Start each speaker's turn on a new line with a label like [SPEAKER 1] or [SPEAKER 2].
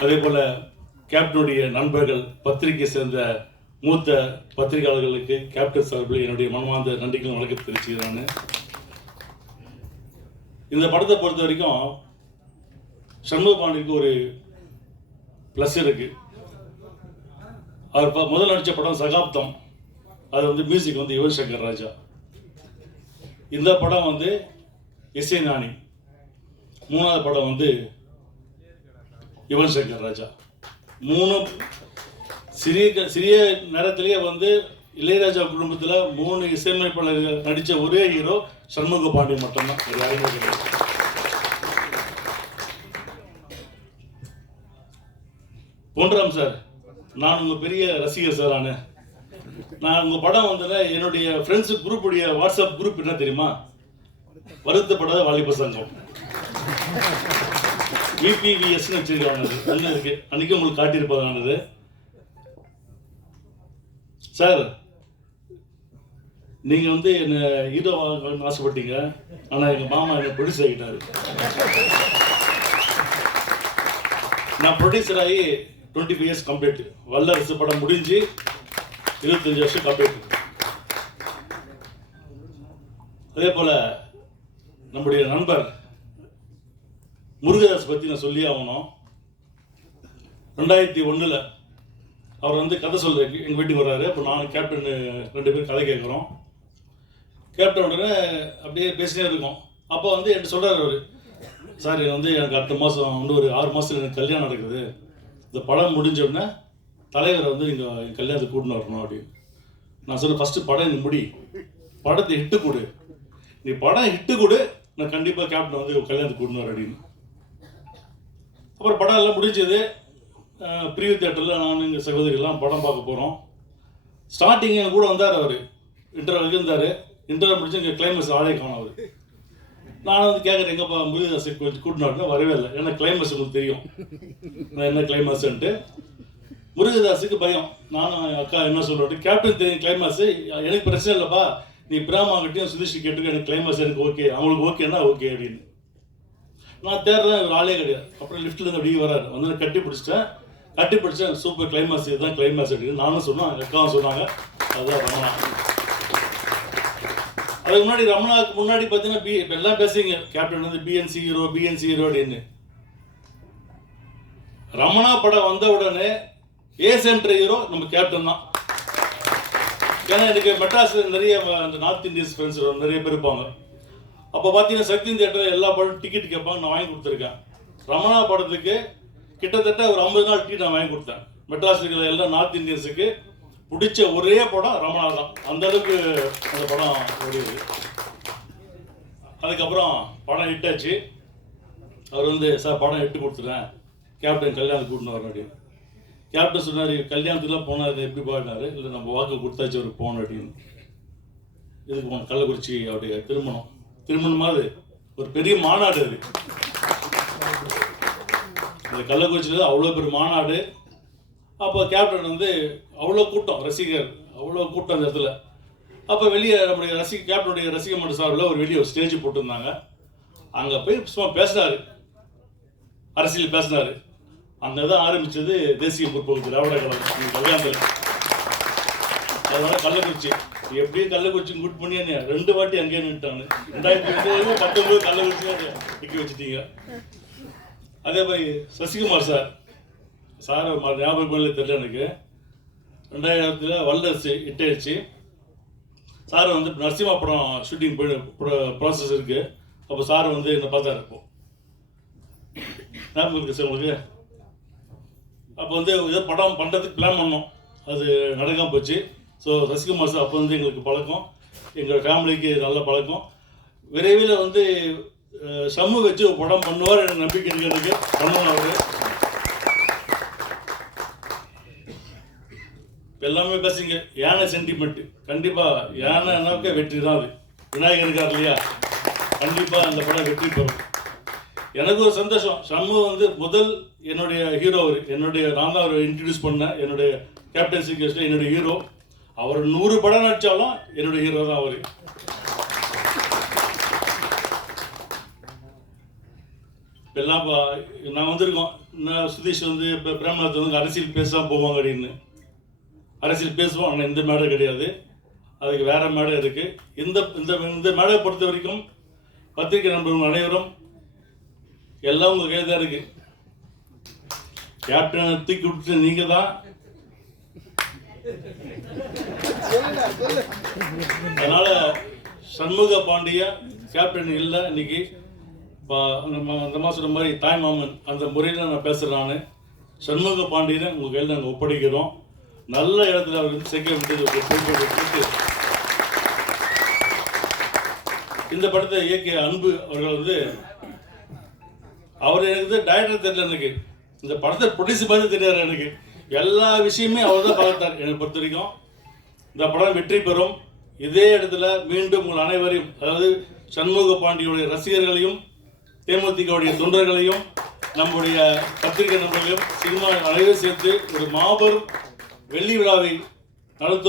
[SPEAKER 1] அதே போல் கேப்டனுடைய நண்பர்கள் பத்திரிகை சேர்ந்த மூத்த பத்திரிகையாளர்களுக்கு கேப்டன் சார்பில் என்னுடைய மனமார்ந்த நன்றிகளும் வணக்கம் தெரிவிச்சுக்கிறேன் நான். இந்த படத்தை பொறுத்த வரைக்கும் சண்முகபாண்டிக்கு ஒரு ப்ளஸ் இருக்கு. அவர் ப- முதல் நடித்த படம் சகாப்தம். அது வந்து மியூசிக் வந்து யுவன் சங்கர் ராஜா. இந்த படம் வந்து இசை நாணி. மூணாவது படம் வந்து யுவன் சங்கர் ராஜா. மூணு சிறிய க- சிறிய நேரத்திலேயே வந்து இளையராஜா குடும்பத்தில் மூணு இசையமைப்பாளர்கள் நடித்த ஒரே ஹீரோ சண்முக பாண்டியன் மட்டும்தான். ஒரு யாருமே கிடையாது சார் நான் உங்கள் பெரிய ரசிகர் சார் நான் நான் உங்கள் படம் வந்ததில் என்னுடைய ஃப்ரெண்ட்ஸு குரூப்புடைய வாட்ஸ்அப் குரூப் என்ன தெரியுமா? வருத்தப்படாத வாலிப சங்கம். விபிவிஎஸ்னு வச்சிருக்காங்க. அங்கே இருக்கு அன்னைக்கு உங்களுக்கு காட்டியிருப்பாங்க சார் நீங்க வந்து என்ன ஹீரோ ஆகணும்னு ஆசைப்பட்டீங்க. ஆனா எங்க மாமா என்ன ப்ரொடியூஸ் ஆகிட்டாரு. நான் ப்ரொடியூசர் ஆகி டுவெண்ட்டி ஃபைவ் இயர்ஸ் கம்ப்ளீட் வல்லரசு படம் முடிஞ்சு இருபத்தஞ்சு வருஷம் கம்ப்ளீட் அதே போல நம்முடைய நண்பர் முருகதாஸ் பற்றி நான் சொல்லி ஆகணும். ரெண்டாயிரத்தி ஒன்றில் அவர் வந்து கதை சொல்ல எங்கள் வீட்டுக்கு வர்றாரு. அப்போ நான் கேப்டன் ரெண்டு பேரும் கதை கேட்குறோம் கேப்டன் உடனே அப்படியே பேசினே இருக்கோம். அப்போ வந்து என்கிட்ட சொல்கிறார் அவர் சார் வந்து எனக்கு அடுத்த மாதம் வந்து ஒரு ஆறு மாதத்தில் எனக்கு கல்யாணம் நடக்குது. இந்த படம் முடிஞ்ச உடனே தலைவரை வந்து நீங்கள் என் கல்யாணத்துக்கு கூட்டின்னு வரணும் அப்படின்னு. நான் சொல்ல ஃபஸ்ட்டு படம் நீ முடி. படத்தை ஹிட்டு கொடு. நீ படம் ஹிட்டு கொடு. நான் கண்டிப்பாக கேப்டன் வந்து உன் கல்யாணத்துக்கு கூட்டின்னு வரேன் அப்படின்னு. அப்புறம் படம் எல்லாம் முடிஞ்சது. பிரிவு தேட்டரில் நான் எங்கள் சகோதரிகள்லாம் படம் பார்க்க போகிறோம் ஸ்டார்டிங் என் கூட வந்தார் அவர். இன்டர்வல் இருந்தார். இன்டர்வல் முடிச்சு இங்கே கிளைமேக்ஸ் ஆளே காணும் அவர். நான் வந்து கேட்குறேன் எங்கப்பா முருகதாஸ் கொஞ்சம் கூட்டினாருன்னா வரவே இல்லை. ஏன்னா கிளைமேக்ஸ் உங்களுக்கு தெரியும். நான் என்ன கிளைமேக்ஸ்ன்ட்டு முருகதாஸுக்கு பயம். நானும் அக்கா என்ன சொல்கிறேன் கேப்டன் தெரியும் கிளைமாஸ் எனக்கு பிரச்சனை இல்லைப்பா. நீ பிராமாகிட்டையும் சுதீஷ் கேட்டுக்க. எனக்கு கிளைமாஸ் எனக்கு ஓகே அவங்களுக்கு ஓகேன்னா ஓகே அப்படின்னு. நான் தேடுறேன் ஒரு ஆளே கிடையாது. அப்புறம் லிஃப்ட்லேருந்து அப்படியே வராரு வந்து கட்டி பிடிச்சிட்டேன். கட்டி பிடிச்சேன் சூப்பர் கிளைமாஸ் இதுதான் கிளைமாஸ் அப்படின்னு நானும் சொன்னேன் அக்காவும் சொன்னாங்க. அதுதான் ரமணா அதுக்கு முன்னாடி ரமணாவுக்கு முன்னாடி பார்த்தீங்கன்னா பி இப்ப எல்லாம் பேசுறீங்க. கேப்டன் வந்து பிஎன்சி ஹீரோ பிஎன்சி ஹீரோ அப்படின்னு. ரமணா படம் வந்த உடனே ஏ சென்டர் ஹீரோ நம்ம கேப்டன் தான். ஏன்னா எனக்கு மெட்ராஸில் நிறைய அந்த நார்த் இந்தியன்ஸ் ஃப்ரெண்ட்ஸ் நிறைய பேர் இருப்பாங்க. அப்போ பார்த்தீங்கன்னா சக்தி தியேட்டர் எல்லா படம் டிக்கெட் கேட்பாங்க நான் வாங்கி கொடுத்துருக்கேன். ரமணா படத்துக்கு கிட்டத்தட்ட ஒரு ஐம்பது நாள் டிக்கெட் நான் வாங்கி கொடுத்தேன். மெட்ராஸில் இருக்கிற எல்லா நார்த் இந்தியன்ஸுக்கு பிடிச்ச ஒரே படம் ரமணா தான். அந்த அளவுக்கு அந்த படம் ஓடிது அதுக்கப்புறம் படம் ஹிட்டாச்சு அவர் வந்து சார் படம் எட்டு கொடுத்துட்டேன் கேப்டன் கல்யாணத்துக்கு கூட்டின்னு வரணும் அப்படின்னு. கேப்டன் சொன்னார் கல்யாணத்துக்குலாம் போனார் எப்படி பாடினாரு இல்லை நம்ம வாக்கு கொடுத்தாச்சு அவர் போகணும் அப்படின்னு. இதுக்கு போனோம் கள்ளக்குறிச்சி அவருடைய திருமணம். திருமணமாவது ஒரு பெரிய மாநாடு அது. இந்த கள்ளக்குறிச்சியில் அவ்வளோ பெரிய மாநாடு. அப்போ கேப்டன் வந்து அவ்வளோ கூட்டம் ரசிகர் அவ்வளோ கூட்டம் அந்த இடத்துல. அப்போ வெளியே நம்முடைய ரசிக கேப்டனுடைய ரசிக மன்ற சார்பில் ஒரு வெளியே ஒரு ஸ்டேஜ் போட்டிருந்தாங்க. அங்கே போய் சும்மா பேசினார். அரசியல் பேசினாரு. அங்கே தான் ஆரம்பித்தது தேசிய முற்போக்கு திராவிட கழகம் கல்யாணத்தில். அதனால் கள்ளக்குறிச்சி. எப்படியும் கள்ளக்குறிச்சி கூட் பண்ணி ரெண்டு வாட்டி அங்கேயே நின்ட்டாங்க ரெண்டாயிரத்தி ஒன்பது பத்தொன்பது கள்ளக்குறிச்சி நிற்க வச்சுட்டீங்க. அதே மாதிரி சசிகுமார் சார். சார் ஞாபகம் பண்ணல தெரியல எனக்கு. ரெண்டாயிரத்தில் வல்லரசு இட்டாயிடுச்சு சார் வந்து நரசிம்மா படம் ஷூட்டிங் போய் ப்ராசஸ் இருக்கு. அப்போ சார் வந்து என்னை பார்த்தா இருப்போம் ஞாபகம் இருக்கு சார் உங்களுக்கு? அப்போ வந்து ஏதோ படம் பண்ணுறதுக்கு பிளான் பண்ணோம். அது நடக்காமல் போச்சு. ஸோ சசிகுமார் சார் அப்போ வந்து எங்களுக்கு பழக்கம். எங்கள் ஃபேமிலிக்கு நல்ல பழக்கம். விரைவில் வந்து சம்மு வச்சு படம் பண்ணுவார் எனக்கு நம்பிக்கை இருக்கிறதுக்கு எனக்கு அவர் எல்லாமே பேசுங்க யானை சென்டிமெண்ட் கண்டிப்பாக யானைனாக்க வெற்றி தான் அது. விநாயகர் இருக்கார் இல்லையா? கண்டிப்பாக அந்த படம் வெற்றி பெறும். எனக்கு ஒரு சந்தோஷம். சம்மு வந்து முதல் என்னுடைய ஹீரோ அவர். என்னுடைய நான் தான் அவரை இன்ட்ரடியூஸ் பண்ணேன் என்னுடைய கேப்டன் கேஸ்ல என்னுடைய ஹீரோ அவர் நூறு படம் நடிச்சாலும் என்னுடைய ஹீரோ தான் அவர். எல்லாம் பா- நான் வந்திருக்கோம். நான் சுதீஷ் வந்து இப்போ பிரேமநாத் வந்து அரசியல் பேசலாம் போவாங்க அப்படின்னு. அரசியல் பேசுவோம் ஆனால் இந்த மேடை கிடையாது. அதுக்கு வேற மேடை இருக்கு. இந்த இந்த இந்த மேடையை பொறுத்த வரைக்கும் பத்திரிகை நண்பர்கள் அனைவரும் எல்லாம் உங்கள் கையில் தான் இருக்கு. கேப்டனை தூக்கி விட்டு நீங்கள் தான் அதனால சண்முக பாண்டியா கேப்டன் இல்லை இன்னைக்கு இப்போ நம்ம அந்த மாதிரி சொன்ன மாதிரி தாய் மாமன் அந்த முறையில் நான் பேசுகிறேன் நான். சண்முக பாண்டியனை உங்கள் கையில் நாங்கள் ஒப்படைக்கிறோம். நல்ல இடத்துல அவர் வந்து சேர்க்க வேண்டியது இந்த படத்தை இயக்கிய அன்பு அவர்கள் வந்து அவர் எனக்கு வந்து டைரக்டர் தெரியல எனக்கு. இந்த படத்தை ப்ரொடியூசர் பண்ணி தெரியாது எனக்கு. எல்லா விஷயமே அவர் தான் பார்த்தார். என்னை பொறுத்த வரைக்கும் இந்த படம் வெற்றி பெறும். இதே இடத்துல மீண்டும் உங்கள் அனைவரையும் அதாவது சண்முக பாண்டியுடைய ரசிகர்களையும் தேமுதிகவுடைய தொண்டர்களையும் நம்முடைய பத்திரிகை நண்பர்களையும் சினிமா அனைவரும் சேர்த்து ஒரு மாபெரும் வெள்ளி விழாவை நடத்தும்